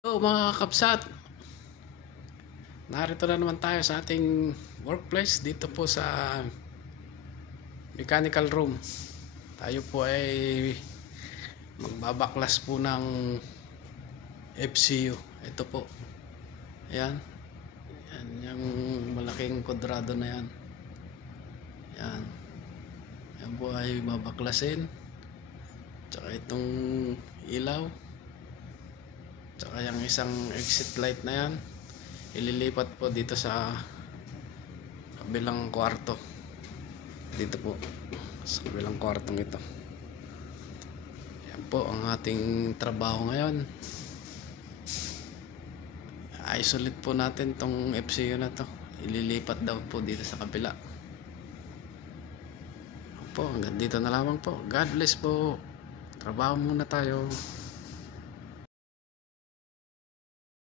Hello mga kapsat, narito na naman tayo sa ating workplace dito po sa mechanical room. Tayo po ay magbabaklas po ng FCU. Ito po, ayan, yan yung malaking kwadrado na yan. Yan, yan po ay babaklasin. Tsaka itong ilaw, tsaka yung isang exit light na yan ililipat po dito sa kabilang kwarto, dito po sa kabilang kwartong ito. Yan po ang ating trabaho ngayon. Isolate po natin tong FCU na to, ililipat daw po dito sa kabila po. Hanggang dito na lamang po. God bless po. Trabaho muna tayo.